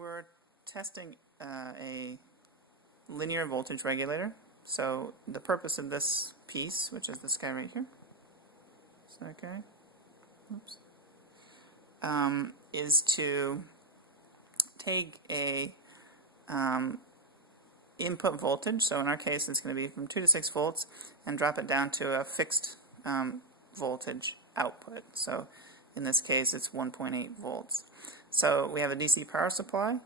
We're testing a linear voltage regulator. So the purpose of this piece, which is this guy right here, okay, oops, is to take a input voltage, so in our case it's going to be from 2 to 6 volts, and drop it down to a fixed voltage output. So in this case it's 1.8 volts. So we have a DC power supply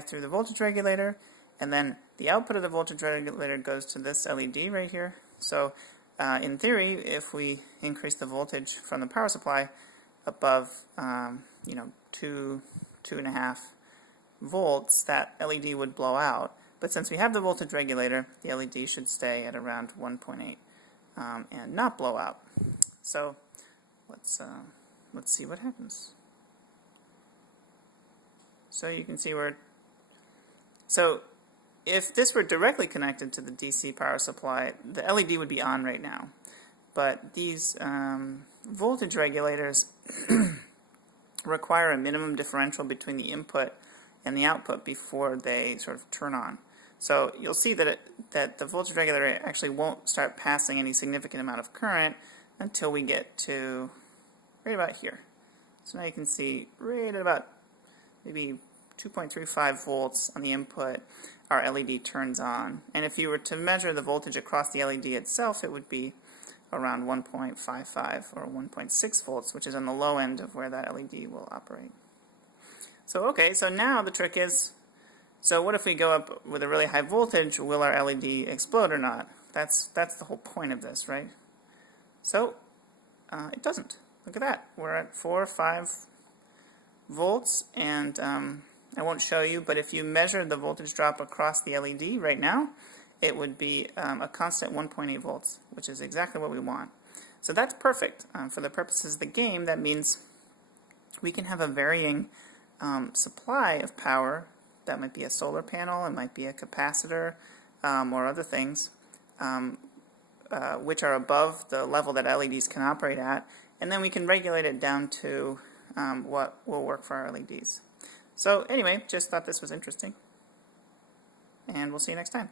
through the voltage regulator, and then the output of the voltage regulator goes to this LED right here. So in theory, if we increase the voltage from the power supply above 2.5 volts, that LED would blow out. But since we have the voltage regulator, the LED should stay at around 1.8 and not blow out. So let's see what happens. So you can see so if this were directly connected to the DC power supply, the LED would be on right now. But these voltage regulators require a minimum differential between the input and the output before they sort of turn on. So you'll see that the voltage regulator actually won't start passing any significant amount of current until we get to right about here. So now you can see right at about maybe 2.35 volts on the input, our LED turns on. And if you were to measure the voltage across the LED itself, it would be around 1.55 or 1.6 volts, which is on the low end of where that LED will operate. So okay, so now the trick is, so what if we go up with a really high voltage, will our LED explode or not? That's the whole point of this, right? So it doesn't. Look at that. We're at 4 or 5 volts, and I won't show you, but if you measure the voltage drop across the LED right now, it would be a constant 1.8 volts, which is exactly what we want. So that's perfect. For the purposes of the game, that means we can have a varying supply of power. That might be a solar panel, it might be a capacitor, or other things, which are above the level that LEDs can operate at, and then we can regulate it down to what will work for our LEDs. So anyway, just thought this was interesting, and we'll see you next time.